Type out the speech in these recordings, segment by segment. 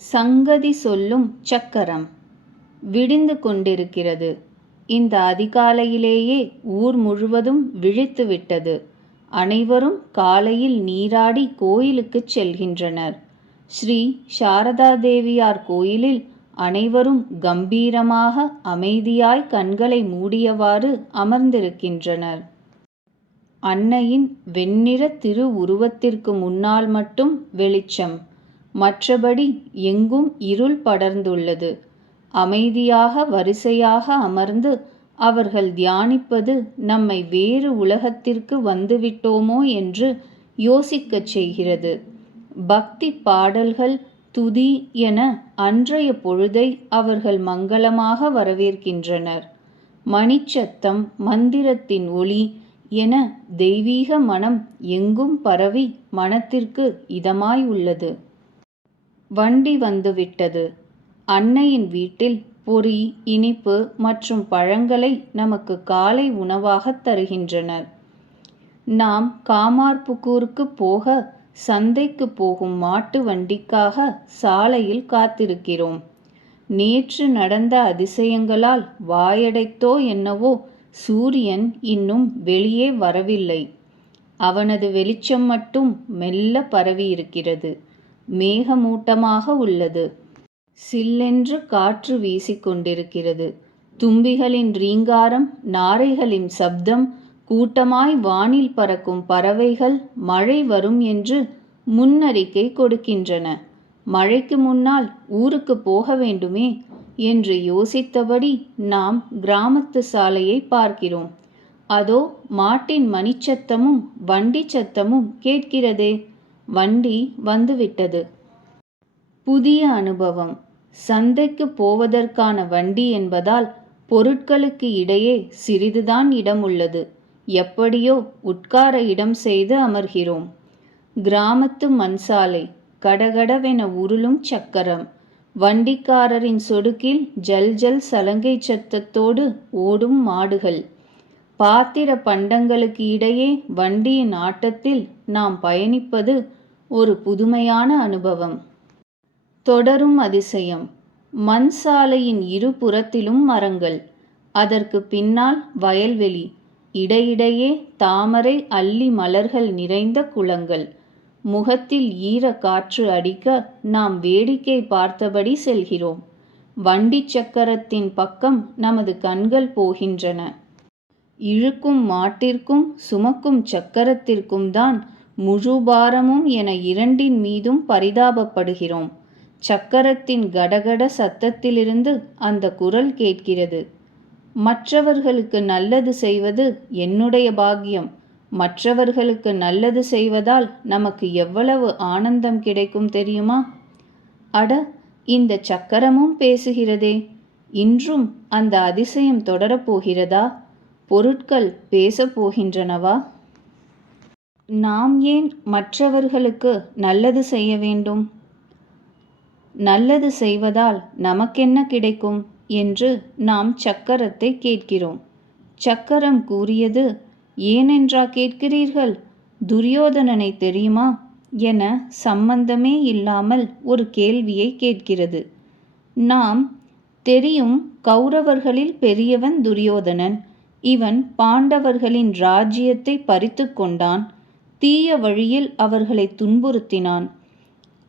சங்கதி சொல்லும் சக்கரம். விடிந்து கொண்டிருக்கிறது. இந்த அதிகாலையிலேயே ஊர் முழுவதும் விழித்துவிட்டது. அனைவரும் காலையில் நீராடி கோயிலுக்குச் செல்கின்றனர். ஸ்ரீ சாரதாதேவியார் கோயிலில் அனைவரும் கம்பீரமாக அமைதியாய் கண்களை மூடியவாறு அமர்ந்திருக்கின்றனர். அன்னையின் வெண்ணிற திரு உருவத்திற்கு முன்னால் மட்டும் வெளிச்சம், மற்றபடி எங்கும் இருள் படர்ந்துள்ளது. அமைதியாக வரிசையாக அமர்ந்து அவர்கள் தியானிப்பது நம்மை வேறு உலகத்திற்கு வந்துவிட்டோமோ என்று யோசிக்கச் செய்கிறது. பக்தி பாடல்கள், துதி என அன்றைய பொழுதை அவர்கள் மங்களமாக வரவேற்கின்றனர். மணிச்சத்தம், மந்திரத்தின் ஒளி என தெய்வீக மனம் எங்கும் பரவி மனத்திற்கு இதமாய் உள்ளது. வண்டி வந்துவிட்டது. அன்னையின் வீட்டில் பொரி, இனிப்பு மற்றும் பழங்களை நமக்கு காலை உணவாகத் தருகின்றனர். நாம் காமார்புக்கூருக்கு போக சந்தைக்கு போகும் மாட்டு வண்டிக்காக சாலையில் காத்திருக்கிறோம். நேற்று நடந்த அதிசயங்களால் வாயடைத்தோ என்னவோ சூரியன் இன்னும் வெளியே வரவில்லை. அவனது வெளிச்சம் மட்டும் மெல்ல பரவியிருக்கிறது. மேகமூட்டமாக உள்ளது. சில்லென்று காற்று வீசிக்கொண்டிருக்கிறது. தும்பிகளின் ரீங்காரம், நாரைகளின் சப்தம், கூட்டமாய் வானில் பறக்கும் பறவைகள் மழை வரும் என்று முன்னறிக்கை கொடுக்கின்றன. மழைக்கு முன்னால் ஊருக்கு போக வேண்டுமே என்று யோசித்தபடி நாம் கிராமத்து சாலையை பார்க்கிறோம். அதோ மாட்டின் மணிச்சத்தமும் வண்டி சத்தமும் கேட்கிறதே. வண்டி வந்துவிட்டது. புதிய அனுபவம். சந்தைக்கு போவதற்கான வண்டி என்பதால் பொருட்களுக்கு இடையே சிறிதுதான் இடம் உள்ளது. எப்படியோ உட்கார இடம் செய்து அமர்கிறோம். கிராமத்து மண்சாலை. கடகடவென உருளும் சக்கரம். வண்டிக்காரரின் சொடுக்கில் ஜல் ஜல் சலங்கை சத்தத்தோடு ஓடும் மாடுகள். பாத்திர பண்டங்களுக்கு இடையே வண்டியின் ஆட்டத்தில் நாம் பயணிப்பது ஒரு புதுமையான அனுபவம். தொடரும் அதிசயம். மண் சாலையின் இருபுறத்திலும் மரங்கள். அதற்கு பின்னால் வயல்வெளி. இடையிடையே தாமரை, அல்லி மலர்கள் நிறைந்த குளங்கள். முகத்தில் ஈர காற்று அடிக்க நாம் வேடிக்கை பார்த்தபடி செல்கிறோம். வண்டி சக்கரத்தின் பக்கம் நமது கண்கள் போகின்றன. இழுக்கும் மாட்டிற்கும் சுமக்கும் சக்கரத்திற்கும் தான் முழு பாரமும் என இரண்டின் மீதும் பரிதாபப்படுகிறோம். சக்கரத்தின் கடகட சத்தத்திலிருந்து அந்த குரல் கேட்கிறது. மற்றவர்களுக்கு நல்லது செய்வது என்னுடைய பாக்கியம். மற்றவர்களுக்கு நல்லது செய்வதால் நமக்கு எவ்வளவு ஆனந்தம் கிடைக்கும் தெரியுமா? அட, இந்த சக்கரமும் பேசுகிறதே. இன்றும் அந்த அதிசயம் தொடரப்போகிறதா? பொருட்கள் பேசப் போகின்றனவா? நாம் ஏன் மற்றவர்களுக்கு நல்லது செய்ய வேண்டும்? நல்லது செய்வதால் நமக்கென்ன கிடைக்கும் என்று நாம் சக்கரத்தை கேட்கிறோம். சக்கரம் கூறியது, ஏனென்றா கேட்கிறீர்கள்? துரியோதனனை தெரியுமா என சம்பந்தமே இல்லாமல் ஒரு கேள்வியை கேட்கிறது. நாம் தெரியும், கௌரவர்களில் பெரியவன் துரியோதனன். இவன் பாண்டவர்களின் ராஜ்யத்தை பறித்து கொண்டான். தீய வழியில் அவர்களை துன்புறுத்தினான்.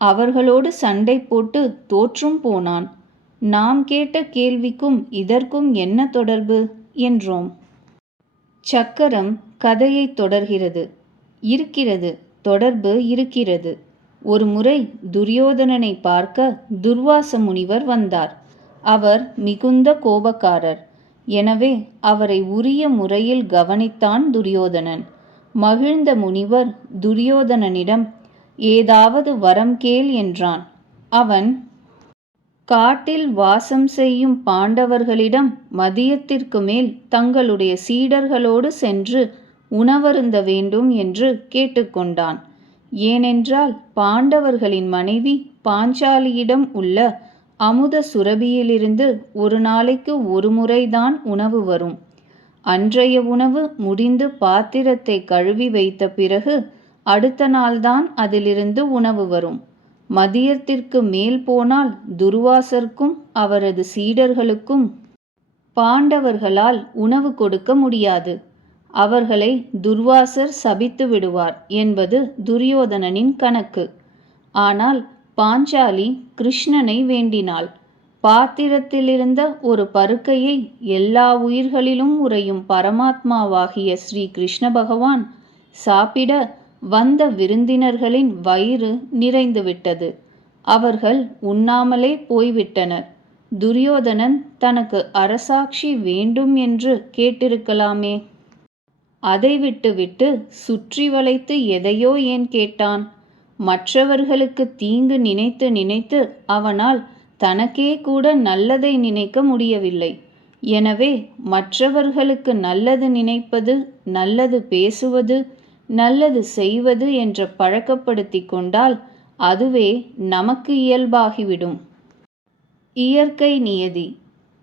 அவர்களோடு சண்டை போட்டு தோற்றும் போனான். நாம் கேட்ட கேள்விக்கும் இதற்கும் என்ன தொடர்பு என்றோம். சக்கரம் கதையை தொடர்கிறது. இருக்கிறது, தொடர்பு இருக்கிறது. ஒரு முறை துரியோதனனை பார்க்க துர்வாச முனிவர் வந்தார். அவர் மிகுந்த கோபக்காரர். எனவே அவரை உரிய முறையில் கவனித்தான் துரியோதனன். மகிழ்ந்த முனிவர் துரியோதனனிடம் ஏதாவது வரம் கேள் என்றான். அவன், காட்டில் வாசம் செய்யும் பாண்டவர்களிடம் மதியத்திற்கு மேல் தங்களுடைய சீடர்களோடு சென்று உணவருந்த வேண்டும் என்று கேட்டுக்கொண்டான். ஏனென்றால் பாண்டவர்களின் மனைவி பாஞ்சாலியிடம் உள்ள அமுத சுரபியிலிருந்து ஒரு நாளைக்கு ஒரு முறைதான் உணவு வரும். அன்றைய உணவு முடிந்து பாத்திரத்தை கழுவி வைத்த பிறகு அடுத்த நாள்தான் அதிலிருந்து உணவு வரும். மதியத்திற்கு மேல் போனால் துர்வாசர்க்கும் அவரது சீடர்களுக்கும் பாண்டவர்களால் உணவு கொடுக்க முடியாது. அவர்களை துர்வாசர் சபித்து விடுவார் என்பது துரியோதனனின் கணக்கு. ஆனால் பாஞ்சாலி கிருஷ்ணனை வேண்டினாள். பாத்திரத்திலிருந்த ஒரு பருக்கையை எல்லா உயிர்களிலும் உறையும் பரமாத்மாவாகிய ஸ்ரீ கிருஷ்ண பகவான் சாப்பிட வந்த விருந்தினர்களின் வயிறு நிறைந்துவிட்டது. அவர்கள் உண்ணாமலே போய்விட்டனர். துரியோதனன் தனக்கு அரசாட்சி வேண்டும் என்று கேட்டிருக்கலாமே. அதை விட்டுவிட்டு சுற்றி வளைத்து எதையோ ஏன் கேட்டான்? மற்றவர்களுக்கு தீங்கு நினைத்து நினைத்து அவனால் தனக்கே கூட நல்லதை நினைக்க முடியவில்லை. எனவே மற்றவர்களுக்கு நல்லது நினைப்பது, நல்லது பேசுவது, நல்லது செய்வது என்ற பழக்கப்படுத்தி கொண்டால் அதுவே நமக்கு இயல்பாகிவிடும். இயற்கை நியதி.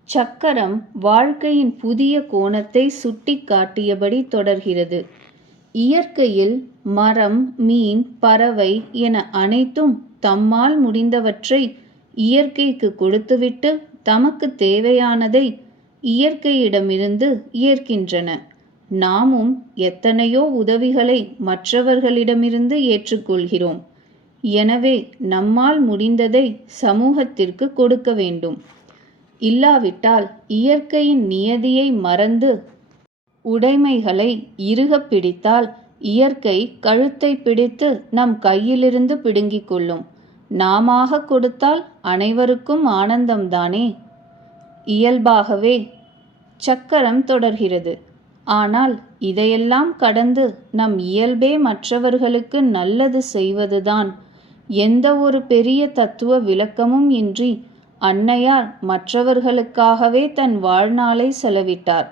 சக்கரம் வாழ்க்கையின் புதிய கோணத்தை சுட்டி காட்டியபடி தொடர்கிறது. இயற்கையில் மரம், மீன், பறவை என அனைத்தும் தம்மால் முடிந்தவற்றை இயற்கைக்கு கொடுத்துவிட்டு தமக்கு தேவையானதை இயற்கையிடமிருந்து ஏற்கின்றன. நாமும் எத்தனையோ உதவிகளை மற்றவர்களிடமிருந்து ஏற்றுக்கொள்கிறோம். எனவே நம்மால் முடிந்ததை சமூகத்திற்கு கொடுக்க வேண்டும். இல்லாவிட்டால் இயற்கையின் நியதியை மறந்து உடைமைகளை இறுகப் பிடித்தால் இயற்கை கழுத்தை பிடித்து நம் கையிலிருந்து பிடுங்கிக் கொள்ளும். நாமாக கொடுத்தால் அனைவருக்கும் ஆனந்தம்தானே. இயல்பாகவே சக்கரம் தொடர்கிறது. ஆனால் இதையெல்லாம் கடந்து நம் இயல்பே மற்றவர்களுக்கு நல்லது செய்வதுதான். எந்த ஒரு பெரிய தத்துவ விளக்கமும் இன்றி அன்னையார் மற்றவர்களுக்காகவே தன் வாழ்நாளை செலவிட்டார்.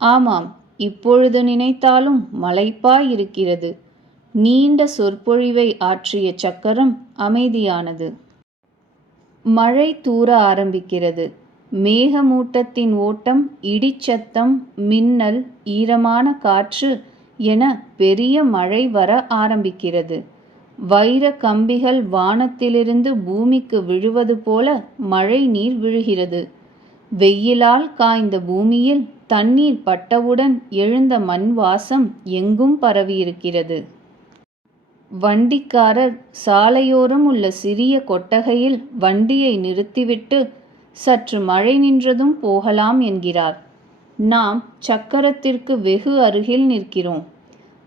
ஆமாம், இப்பொழுது நினைத்தாலும் மலைப்பாயிருக்கிறது. நீண்ட சொற்பொழிவை ஆற்றிய சக்கரம் அமைதியானது. மழை தூற ஆரம்பிக்கிறது. மேகமூட்டத்தின் ஓட்டம், இடிச்சத்தம், மின்னல், ஈரமான காற்று என பெரிய மழை வர ஆரம்பிக்கிறது. வைர கம்பிகள் வானத்திலிருந்து பூமிக்கு விழுவது போல மழை நீர் விழுகிறது. வெயிலால் காய்ந்த பூமியில் தண்ணீர் பட்டவுடன் எழுந்த மண் வாசம் எங்கும் பரவியிருக்கிறது. வண்டிக்காரர் சாலையோரம் உள்ள சிறிய கொட்டகையில் வண்டியை நிறுத்திவிட்டு சற்று மழை நின்றதும் போகலாம் என்கிறார். நாம் சக்கரத்திற்கு வெகு அருகில் நிற்கிறோம்.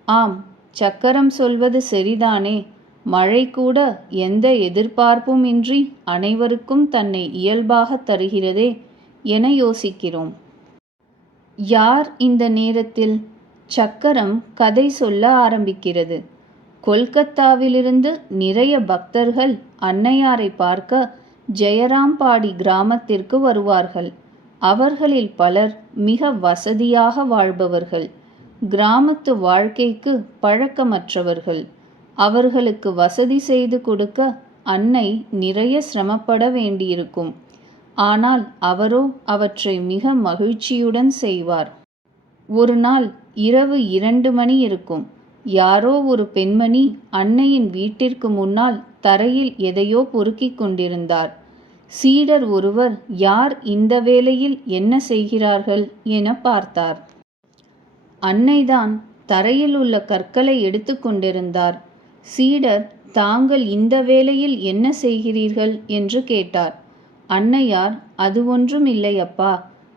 ஆம், சக்கரம் சொல்வது சரிதானே. மழை கூட எந்த எதிர்பார்ப்பும் இன்றி அனைவருக்கும் தன்னை இயல்பாக தருகிறதே என யோசிக்கிறோம். யார் இந்த நேரத்தில்? சக்கரம் கதை சொல்ல ஆரம்பிக்கிறது. கொல்கத்தாவிலிருந்து நிறைய பக்தர்கள் அன்னையாரை பார்க்க ஜெயராம்பாடி கிராமத்திற்கு வருவார்கள். அவர்களில் பலர் மிக வசதியாக வாழ்பவர்கள். கிராமத்து வாழ்க்கைக்கு பழக்கமற்றவர்கள். அவர்களுக்கு வசதி செய்து கொடுக்க அன்னை நிறைய சிரமப்பட வேண்டியிருக்கும். ஆனால் அவரோ அவற்றை மிக மகிழ்ச்சியுடன் செய்வார். ஒரு நாள் இரவு 2 மணி இருக்கும். யாரோ ஒரு பெண்மணி அன்னையின் வீட்டிற்கு முன்னால் தரையில் எதையோ பொறுக்கிக் கொண்டிருந்தார். சீடர் ஒருவர் யார் இந்த வேளையில் என்ன செய்கிறார்கள் என பார்த்தார். அன்னைதான் தரையில் உள்ள கற்களை எடுத்து கொண்டிருந்தார். சீடர், தாங்கள் இந்த வேளையில் என்ன செய்கிறீர்கள் என்று கேட்டார். அன்னையார், அது ஒன்றும் இல்லை அப்பா.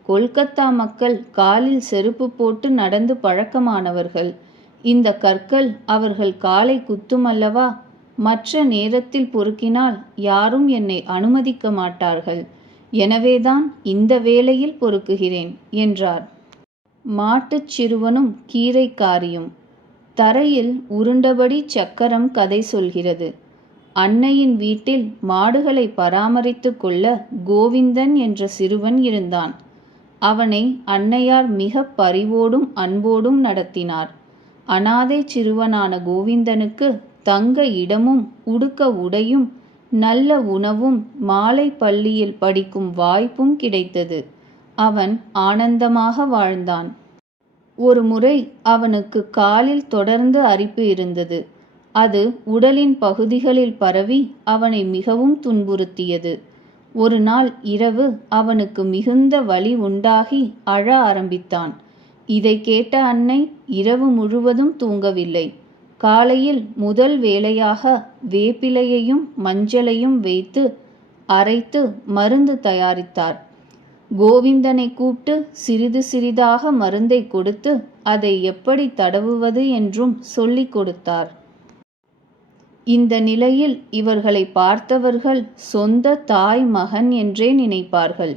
கொல்கத்தா மக்கள் காலில் செருப்பு போட்டு நடந்து பழக்கமானவர்கள். இந்த கற்கள் அவர்கள் காலை குத்துமல்லவா. மற்ற நேரத்தில் பொறுக்கினால் யாரும் என்னை அனுமதிக்க மாட்டார்கள். எனவேதான் இந்த வேளையில் பொறுக்குகிறேன் என்றார். மாட்டுச் சிறுவனும் கீரைக்காரியும். தரையில் உருண்டபடி சக்கரம் கதை சொல்கிறது. அன்னையின் வீட்டில் மாடுகளை பராமரித்து கொள்ள கோவிந்தன் என்ற சிறுவன் இருந்தான். அவனை அன்னையார் மிக பரிவோடும் அன்போடும் நடத்தினார். அனாதை சிறுவனான கோவிந்தனுக்கு தங்க இடமும் உடுக்க உடையும் நல்ல உணவும் மாலை பள்ளியில் படிக்கும் வாய்ப்பும் கிடைத்தது. அவன் ஆனந்தமாக வாழ்ந்தான். ஒரு முறை அவனுக்கு காலில் தொடர்ந்து அரிப்பு இருந்தது. அது உடலின் பகுதிகளில் பரவி அவனை மிகவும் துன்புறுத்தியது. ஒரு நாள் இரவு அவனுக்கு மிகுந்த வலி உண்டாகி அழ ஆரம்பித்தான். இதை கேட்ட அன்னை இரவு முழுவதும் தூங்கவில்லை. காலையில் முதல் வேளையாக வேப்பிலையையும் மஞ்சளையும் வைத்து அரைத்து மருந்து தயாரித்தார். கோவிந்தனை கூப்பிட்டு சிறிது சிறிதாக மருந்தை கொடுத்து அதை எப்படி தடவுவது என்றும் சொல்லிக் கொடுத்தார். இந்த நிலையில் இவர்களை பார்த்தவர்கள் சொந்த தாய் மகன் என்றே நினைப்பார்கள்.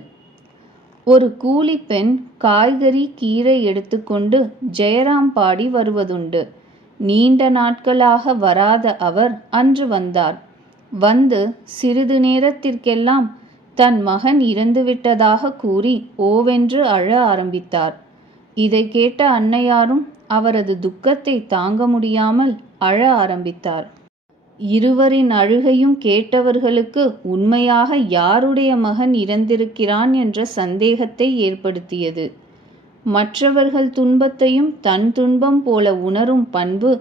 ஒரு கூலி பெண் காய்கறி கீரை எடுத்துக்கொண்டு ஜெயராம்பாடி வருவதுண்டு. நீண்ட நாட்களாக வராத அவர் அன்று வந்தார். வந்து சிறிது நேரத்திற்கெல்லாம் தன் மகன் இறந்துவிட்டதாக கூறி ஓவென்று அழ ஆரம்பித்தார். இதை கேட்ட அன்னையாரும் அவரது துக்கத்தை தாங்க முடியாமல் அழ ஆரம்பித்தார். இருவரின் அழுகையும் கேட்டவர்களுக்கு உண்மையாக யாருடைய மகன் இறந்திருக்கிறான் என்ற சந்தேகத்தை ஏற்படுத்தியது. மற்றவர்கள் துன்பத்தையும் தன் துன்பம் போல உணரும் பண்பு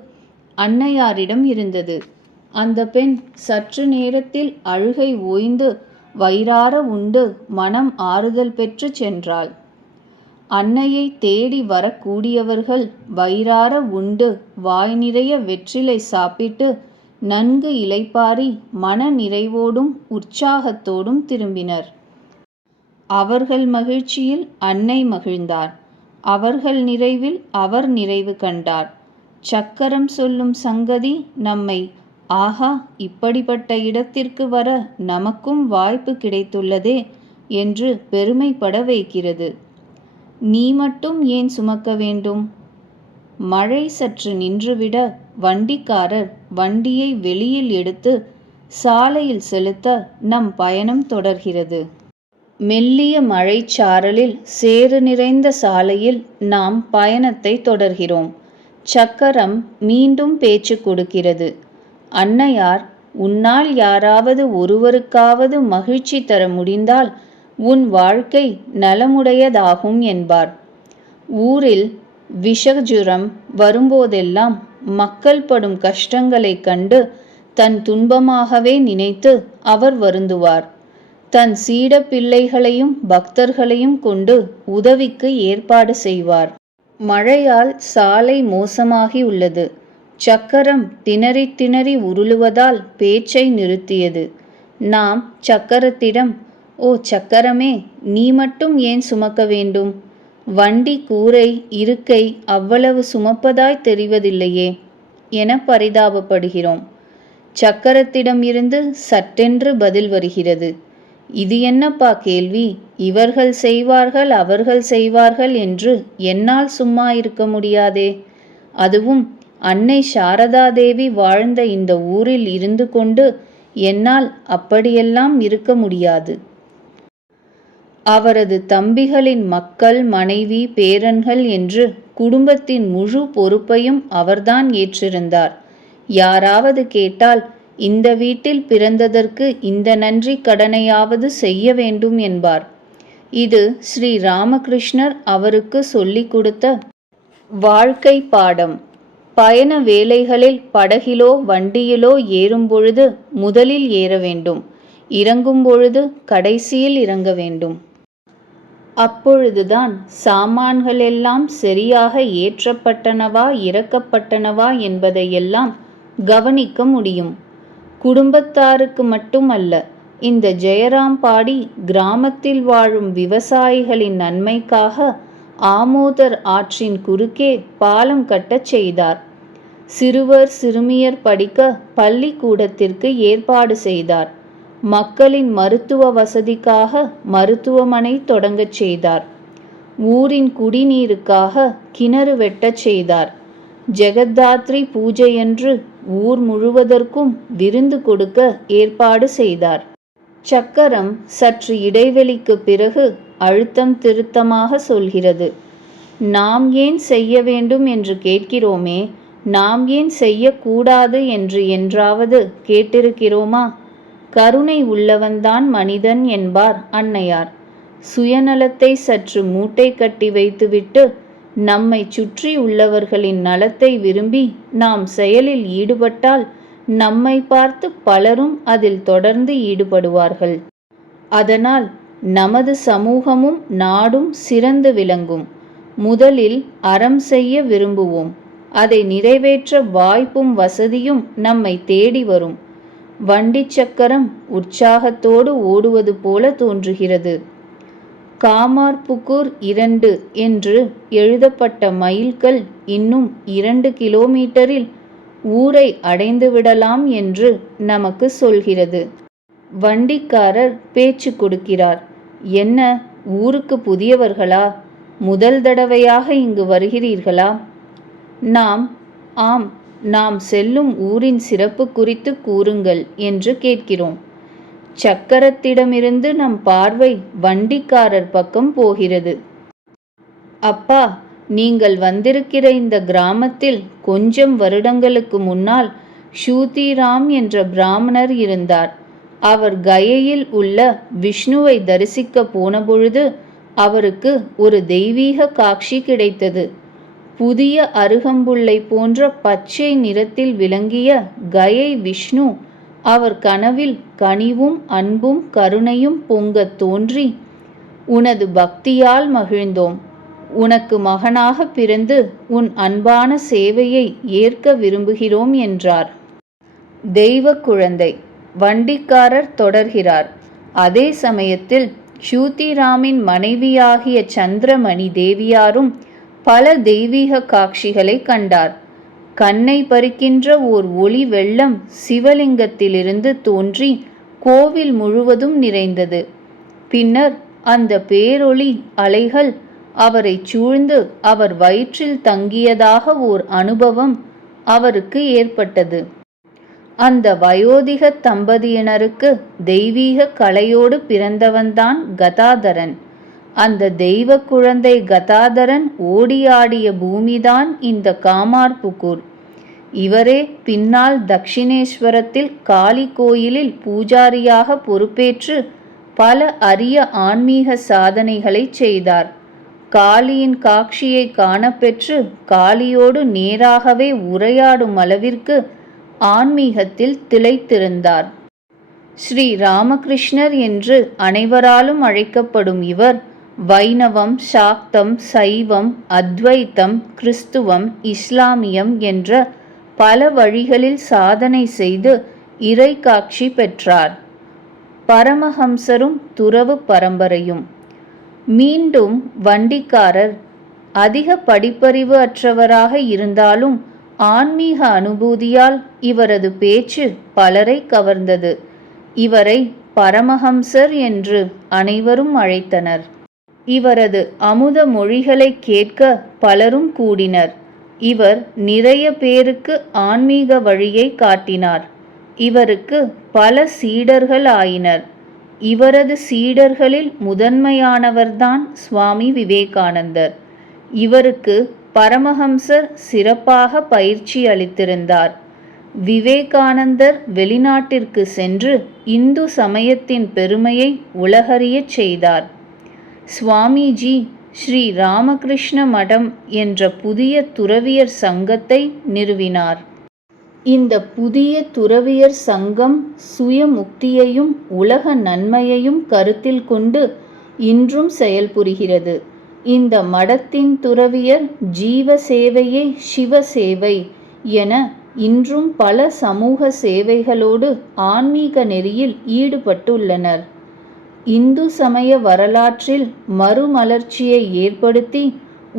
அன்னையாரிடம் இருந்தது. அந்த பெண் சற்று நேரத்தில் அழுகை ஓய்ந்து வயிறார உண்டு மனம் ஆறுதல் பெற்று சென்றாள். அன்னையை தேடி வரக்கூடியவர்கள் வயிறார உண்டு வாய் நிறைய வெற்றிலை சாப்பிட்டு நன்கு இளைப்பாரி மன நிறைவோடும் உற்சாகத்தோடும் திரும்பினர். அவர்கள் மகிழ்ச்சியில் அன்னை மகிழ்ந்தார். அவர்கள் நிறைவில் அவர் நிறைவு கண்டார். சக்கரம் சொல்லும் சங்கதி நம்மை ஆஹா, இப்படிப்பட்ட இடத்திற்கு வர நமக்கும் வாய்ப்பு கிடைத்துள்ளதே என்று பெருமைப்பட வைக்கிறது. நீ மட்டும் ஏன் சுமக்க வேண்டும்? மழை சற்று நின்றுவிட வண்டிக்காரர் வண்டியை வெளியில் எடுத்து சாலையில் செலுத்த நம் பயணம் தொடர்கிறது. மெல்லிய மழைச்சாரலில் சேறு நிறைந்த சாலையில் நாம் பயணத்தை தொடர்கிறோம். சக்கரம் மீண்டும் பேச்சு கொடுக்கிறது. அன்னையார், உன்னால் யாராவது ஒருவருக்காவது மகிழ்ச்சி தர முடிந்தால் உன் வாழ்க்கை நலமுடையதாகும் என்பார். ஊரில் விஷஜுரம் வரும்போதெல்லாம் மக்கள் படும் கஷ்டங்களைக் கண்டு தன் துன்பமாகவே நினைத்து அவர் வருந்துவார். தன் சீட பிள்ளைகளையும் பக்தர்களையும் கொண்டு உதவிக்கு ஏற்பாடு செய்வார். மழையால் சாலை மோசமாகி உள்ளது. சக்கரம் திணறி திணறி உருளுவதால் பேச்சை நிறுத்தியது. நாம் சக்கரத்திடம், ஓ சக்கரமே, நீ மட்டும் ஏன் சுமக்க வேண்டும்? வண்டி கூரை இருக்கை அவ்வளவு சுமப்பதாய் தெரிவதில்லையே என பரிதாபப்படுகிறோம். சக்கரத்திடம் இருந்து சட்டென்று பதில் வருகிறது. இது என்னப்பா கேள்வி? இவர்கள் செய்வார்கள் அவர்கள் செய்வார்கள் என்று என்னால் சும்மா இருக்க முடியாதே. அதுவும் அன்னை சாரதாதேவி வாழ்ந்த இந்த ஊரில் இருந்து கொண்டு என்னால் அப்படியெல்லாம் இருக்க முடியாது. அவரது தம்பிகளின் மக்கள், மனைவி, பேரன்கள் என்று குடும்பத்தின் முழு பொறுப்பையும் அவர்தான் ஏற்றிருந்தார். யாராவது கேட்டால், இந்த வீட்டில் பிறந்ததற்கு இந்த நன்றி கடனையாவது செய்ய வேண்டும் என்பார். இது ஸ்ரீ ராமகிருஷ்ணர் அவருக்கு சொல்லிக் கொடுத்த வாழ்க்கை பாடம். பயண வேளைகளில் படகிலோ வண்டியிலோ ஏறும் பொழுது முதலில் ஏற வேண்டும். இறங்கும் பொழுது கடைசியில் இறங்க வேண்டும். அப்பொழுதுதான் சாமான்கள் எல்லாம் சரியாக ஏற்றப்பட்டனவா இறக்கப்பட்டனவா என்பதையெல்லாம் கவனிக்க முடியும். குடும்பத்தாருக்கு மட்டுமல்ல, இந்த ஜெயராம்பாடி கிராமத்தில் வாழும் விவசாயிகளின் நன்மைக்காக ஆமோதர் ஆற்றின் குறுக்கே பாலம் கட்டச் செய்தார். சிறுவர் சிறுமியர் படிக்க பள்ளிக்கூடத்திற்கு ஏற்பாடு செய்தார். மக்களின் மருத்துவ வசதிக்காக மருத்துவமனை தொடங்கச் செய்தார். ஊரின் குடிநீருக்காக கிணறு வெட்டச் செய்தார். ஜெகத்தாத்ரி பூஜையன்று ஊர் முழுவதற்கும் விருந்து கொடுக்க ஏற்பாடு செய்தார். சக்கரம் சற்று இடைவெளிக்கு பிறகு அழுத்தம் திருத்தமாக சொல்கிறது. நாம் ஏன் செய்ய வேண்டும் என்று கேட்கிறோமே, நாம் ஏன் செய்யக்கூடாது என்று என்றாவது கேட்டிருக்கிறோமா? கருணை உள்ளவன்தான் மனிதன் என்பார் அன்னையார். சுயநலத்தை சற்று மூட்டை கட்டி வைத்துவிட்டு நம்மை சுற்றி உள்ளவர்களின் நலத்தை விரும்பி நாம் செயலில் ஈடுபட்டால் நம்மை பார்த்து பலரும் அதில் தொடர்ந்து ஈடுபடுவார்கள். அதனால் நமது சமூகமும் நாடும் சிறந்து விளங்கும். முதலில் அறம் செய்ய விரும்புவோம். அதை நிறைவேற்ற வாய்ப்பும் வசதியும் நம்மை தேடி வரும். வண்டிச் சக்கரம் உற்சாகத்தோடு ஓடுவது போல தோன்றுகிறது. காமார்புக்கூர் 2 என்று எழுதப்பட்ட மைல்கல் இன்னும் 2 கிலோமீட்டரில் ஊரை அடைந்துவிடலாம் என்று நமக்கு சொல்கிறது. வண்டிக்காரர் பேச்சு கொடுக்கிறார். என்ன, ஊருக்கு புதியவர்களா? முதல் தடவையாக இங்கு வருகிறீர்களா? ஆம், நாம் செல்லும் ஊரின் சிறப்பு குறித்து கூறுங்கள் என்று கேட்கிறோம். சக்கரத்திடமிருந்து நம் பார்வை வண்டிக்காரர் பக்கம் போகிறது. அப்பா, நீங்கள் வந்திருக்கிற இந்த கிராமத்தில் கொஞ்சம் வருடங்களுக்கு முன்னால் ஷூதிராம் என்ற பிராமணர் இருந்தார். அவர் கயையில் உள்ள விஷ்ணுவை தரிசிக்க போனபொழுது அவருக்கு ஒரு தெய்வீக காட்சி கிடைத்தது. புதிய அருகம்புல்லை போன்ற பச்சை நிறத்தில் விளங்கிய கயை விஷ்ணு அவர் கனவில் கனிவும் அன்பும் கருணையும் பொங்கத் தோன்றி, உனது பக்தியால் மகிழ்ந்தோம். உனக்கு மகனாக பிறந்து உன் அன்பான சேவையை ஏற்க விரும்புகிறோம் என்றார். தெய்வ குழந்தை. வண்டிக்காரர் தொடர்கிறார். அதே சமயத்தில் ஷூதிராமின் மனைவியாகிய சந்திரமணி தேவியாரும் பல தெய்வீக காட்சிகளை கண்டார். கண்ணை பறிக்கின்ற ஓர் ஒளி வெள்ளம் சிவலிங்கத்திலிருந்து தோன்றி கோவில் முழுவதும் நிறைந்தது. பின்னர் அந்த பேரொளி அலைகள் அவரை சூழ்ந்து அவர் வயிற்றில் தங்கியதாக ஓர் அனுபவம் அவருக்கு ஏற்பட்டது. அந்த வயோதிக தம்பதியினருக்கு தெய்வீக கலையோடு பிறந்தவன்தான் கதாதரன். அந்த தெய்வ குழந்தை கதாதரன் ஓடியாடிய பூமிதான் இந்த காமார்புக்கூர். இவரே பின்னால் தக்ஷிணேஸ்வரத்தில் காளி கோயிலில் பூஜாரியாக பொறுப்பேற்று பல அரிய ஆன்மீக சாதனைகளை செய்தார். காளியின் காட்சியை காணப்பெற்று காளியோடு நேராகவே உரையாடும் அளவிற்கு ஆன்மீகத்தில் திளைத்திருந்தார். ஸ்ரீ ராமகிருஷ்ணர் என்று அனைவராலும் அழைக்கப்படும் இவர் வைணவம், சாக்தம், சைவம், அத்வைத்தம், கிறிஸ்துவம், இஸ்லாமியம் என்ற பல வழிகளில் சாதனை செய்து இறை காட்சி பெற்றார். பரமஹம்சரும் துறவு பரம்பரையும். மீண்டும் வண்டிக்காரர் அதிக படிப்பறிவு அற்றவராக இருந்தாலும் ஆன்மீக அனுபூதியால் இவரது பேச்சு பலரை கவர்ந்தது. இவரை பரமஹம்சர் என்று அனைவரும் அழைத்தனர். இவரது அமுத மொழிகளை கேட்க பலரும் கூடினர். இவர் நிறைய பேருக்கு ஆன்மீக வழியை காட்டினார். இவருக்கு பல சீடர்கள் ஆயினர். இவரது சீடர்களில் முதன்மையானவர்தான் சுவாமி விவேகானந்தர். இவருக்கு பரமஹம்சர் சிறப்பாக பயிற்சி அளித்திருந்தார். விவேகானந்தர் வெளிநாட்டிற்கு சென்று இந்து சமயத்தின் பெருமையை உலகறியச் செய்தார். சுவாமிஜி ஸ்ரீ ராமகிருஷ்ண மடம் என்ற புதிய துறவியர் சங்கத்தை நிறுவினார். இந்த புதிய துறவியர் சங்கம் சுயமுக்தியையும் உலக நன்மையையும் கருத்தில் கொண்டு இன்றும் செயல்புரிகிறது. இந்த மடத்தின் துறவியர் ஜீவ சேவையே சிவ சேவை என இன்றும் பல சமூக சேவைகளோடு ஆன்மீக நெறியில் ஈடுபட்டுள்ளனர். இந்து சமய வரலாற்றில் மறுமலர்ச்சியை ஏற்படுத்தி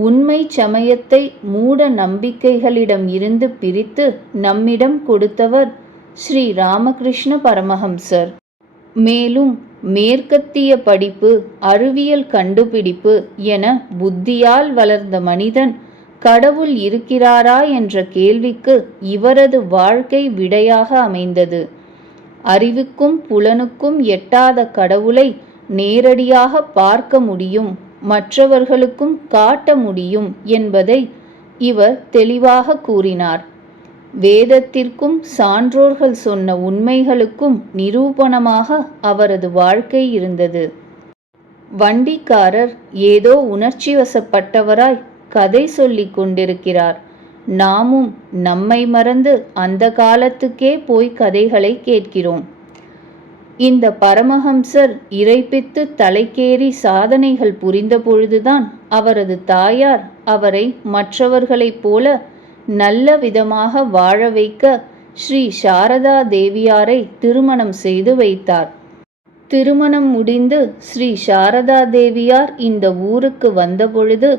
உண்மை சமயத்தை மூட நம்பிக்கைகளிடம் இருந்து பிரித்து நம்மிடம் கொடுத்தவர் ஸ்ரீ ராமகிருஷ்ண பரமஹம்சர். மேலும் மேற்கத்திய படிப்பு, அறிவியல் கண்டுபிடிப்பு என புத்தியால் வளர்ந்த மனிதன் கடவுள் இருக்கிறாரா என்ற கேள்விக்கு இவரது வாழ்க்கை விடையாக அமைந்தது. அறிவுக்கும் புலனுக்கும் எட்டாத கடவுளை நேரடியாக பார்க்க முடியும், மற்றவர்களுக்கும் காட்ட முடியும் என்பதை இவர் தெளிவாக கூறினார். வேதத்திற்கும் சான்றோர்கள் சொன்ன உண்மைகளுக்கும் நிரூபணமாக அவரது வாழ்க்கை இருந்தது. வண்டிக்காரர் ஏதோ உணர்ச்சி வசப்பட்டவராய் கதை சொல்லிக் கொண்டிருக்கிறார். நாமும் நம்மை மறந்து அந்த காலத்துக்கே போய் கதைகளை கேட்கிறோம். இந்த பரமஹம்சர் இறைபித்து தலைக்கேறி சாதனைகள் புரிந்த பொழுதுதான் அவரது தாயார் அவரை மற்றவர்களைப் போல நல்ல விதமாக வாழ வைக்க ஸ்ரீ சாரதா தேவியாரை திருமணம் செய்து வைத்தார். திருமணம் முடிந்து ஸ்ரீ சாரதா தேவியார் இந்த ஊருக்கு வந்தபொழுது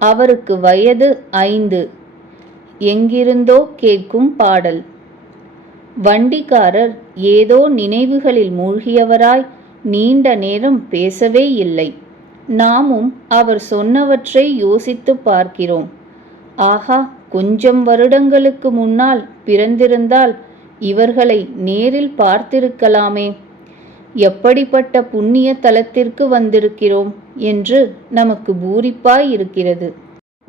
அவருக்கு வயது 5. எங்கிருந்தோ கேட்கும் பாடல். வண்டிக்காரர் ஏதோ நினைவுகளில் மூழ்கியவராய் நீண்ட நேரம் பேசவே இல்லை. நாமும் அவர் சொன்னவற்றை யோசித்து பார்க்கிறோம். ஆஹா, கொஞ்சம் வருடங்களுக்கு முன்னால் பிறந்திருந்தால் இவர்களை நேரில் பார்த்திருக்கலாமே, எப்படிப்பட்ட புண்ணிய தலத்திற்கு வந்திருக்கிறோம் என்று நமக்கு பூரிப்பாய் இருக்கிறது.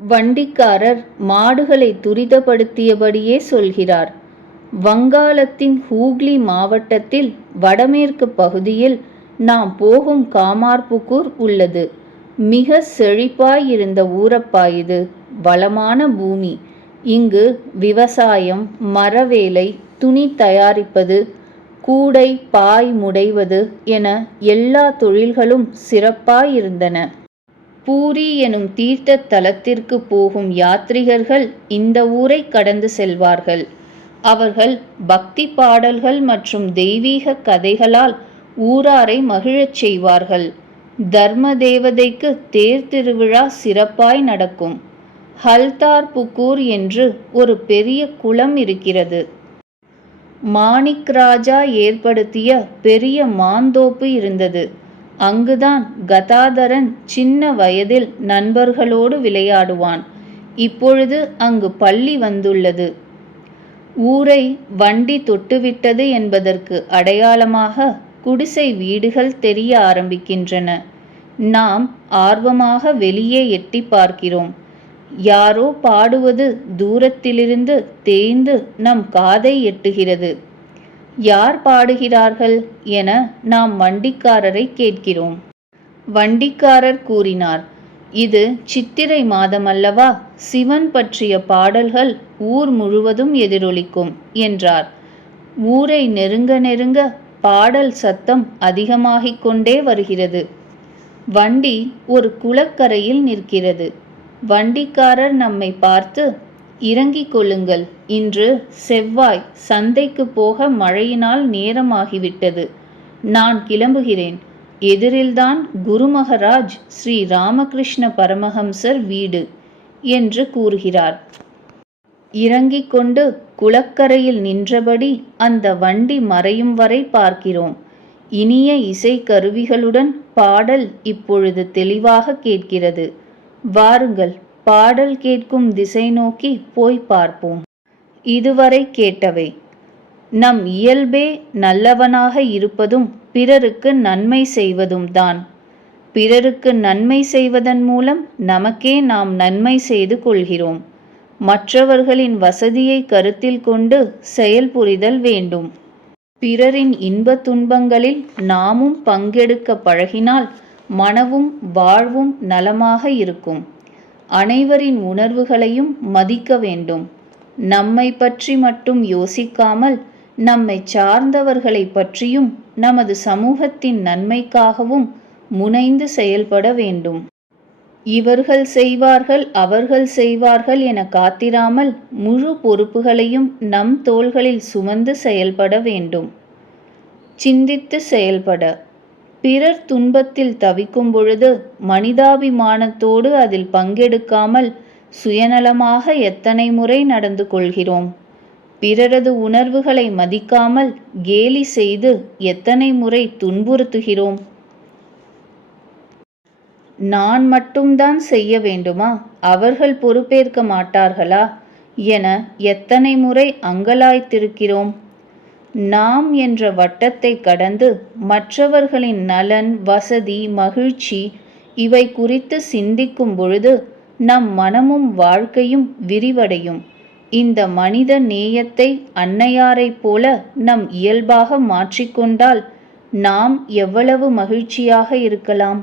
வண்டிக்காரர் மாடுகளை துரிதப்படுத்தியபடியே சொல்கிறார். வங்காளத்தின் ஹூக்ளி மாவட்டத்தில் வடமேற்கு பகுதியில் நாம் போகும் காமார்புக்கூர் உள்ளது. மிக செழிப்பாயிருந்த ஊரப்பா இது. வளமான பூமி. இங்கு விவசாயம், மரவேலை, துணி தயாரிப்பது, கூடை பாய் முடைவது என எல்லா தொழில்களும் சிறப்பாயிருந்தன. பூரி எனும் தீர்த்த தலத்திற்கு போகும் யாத்ரிகர்கள் இந்த ஊரை கடந்து செல்வார்கள். அவர்கள் பக்தி பாடல்கள் மற்றும் தெய்வீக கதைகளால் ஊராரை மகிழச் செய்வார்கள். தர்ம தேவதைக்கு தேர் திருவிழா சிறப்பாய் நடக்கும். ஹல்தார் புக்கூர் என்று ஒரு பெரிய குளம் இருக்கிறது. மாணிக் ராஜா ஏற்படுத்திய பெரிய மாந்தோப்பு இருந்தது. அங்குதான் கதாதரன் சின்ன வயதில் நண்பர்களோடு விளையாடுவான். இப்பொழுது அங்கு பள்ளி வந்துள்ளது. ஊரை வண்டி தொட்டுவிட்டது என்பதற்கு அடையாளமாக குடிசை வீடுகள் தெரிய ஆரம்பிக்கின்றன. நாம் ஆர்வமாக வெளியே எட்டி பார்க்கிறோம். யாரோ பாடுவது தூரத்திலிருந்து தேய்ந்து நம் காதை எட்டுகிறது. யார் பாடுகிறார்கள் என நாம் வண்டிக்காரரை கேட்கிறோம். வண்டிக்காரர் கூறினார், இது சித்திரை மாதமல்லவா, சிவன் பற்றிய பாடல்கள் ஊர் முழுவதும் எதிரொலிக்கும் என்றார். ஊரை நெருங்க நெருங்க பாடல் சத்தம் அதிகமாகிக் கொண்டே வருகிறது. வண்டி ஒரு குளக்கரையில் நிற்கிறது. வண்டிக்காரர் நம்மை பார்த்து, இறங்கிக் கொள்ளுங்கள், இன்று செவ்வாய், சந்தைக்கு போக மழையினால் நேரமாகிவிட்டது. நான் கிளம்புகிறேன். எதிரில்தான் குருமகராஜ் ஸ்ரீ ராமகிருஷ்ண பரமஹம்சர் வீடு என்று கூறுகிறார். இறங்கிக் கொண்டு குளக்கரையில் நின்றபடி அந்த வண்டி மறையும் வரை பார்க்கிறோம். இனிய இசை கருவிகளுடன் பாடல் இப்பொழுது தெளிவாக கேட்கிறது. வாருங்கள், பாடல் கேட்கும் திசை நோக்கி போய் பார்ப்போம். இதுவரை கேட்டவை. நம் இயல்பே நல்லவனாக இருப்பதும் பிறருக்கு நன்மை செய்வதும் தான். பிறருக்கு நன்மை செய்வதன் மூலம் நமக்கே நாம் நன்மை செய்து கொள்கிறோம். மற்றவர்களின் வசதியை கருத்தில் கொண்டு செயல்புரிதல் வேண்டும். பிறரின் இன்ப துன்பங்களில் நாமும் பங்கெடுக்க பழகினால் மனமும் வாழ்வும் நலமாக இருக்கும். அனைவரின் உணர்வுகளையும் மதிக்க வேண்டும். நம்மை பற்றி மட்டும் யோசிக்காமல் நம்மை சார்ந்தவர்களை பற்றியும் நமது சமூகத்தின் நன்மைக்காகவும் முனைந்து செயல்பட வேண்டும். இவர்கள் செய்வார்கள், அவர்கள் செய்வார்கள் என காத்திராமல் முழு பொறுப்புகளையும் நம் தோள்களில் சுமந்து செயல்பட வேண்டும். சிந்தித்து செயல்பட. பிறர் துன்பத்தில் தவிக்கும் பொழுது மனிதாபிமானத்தோடு அதில் பங்கெடுக்காமல் சுயநலமாக எத்தனை முறை நடந்து கொள்கிறோம். பிறரது உணர்வுகளை மதிக்காமல் கேலி செய்து எத்தனை முறை துன்புறுத்துகிறோம். நான் மட்டும்தான் செய்ய வேண்டுமா, அவர்கள் பொறுப்பேற்க மாட்டார்களா என எத்தனை முறை அங்கலாய்த்திருக்கிறோம். நாம் என்ற வட்டத்தை கடந்து மற்றவர்களின் நலன், வசதி, மகிழ்ச்சி இவை குறித்து சிந்திக்கும் பொழுது நம் மனமும் வாழ்க்கையும் விரிவடையும். இந்த மனித நேயத்தை அன்னையாரைப் போல நம் இயல்பாக மாற்றிக்கொண்டால் நாம் எவ்வளவு மகிழ்ச்சியாக இருக்கலாம்.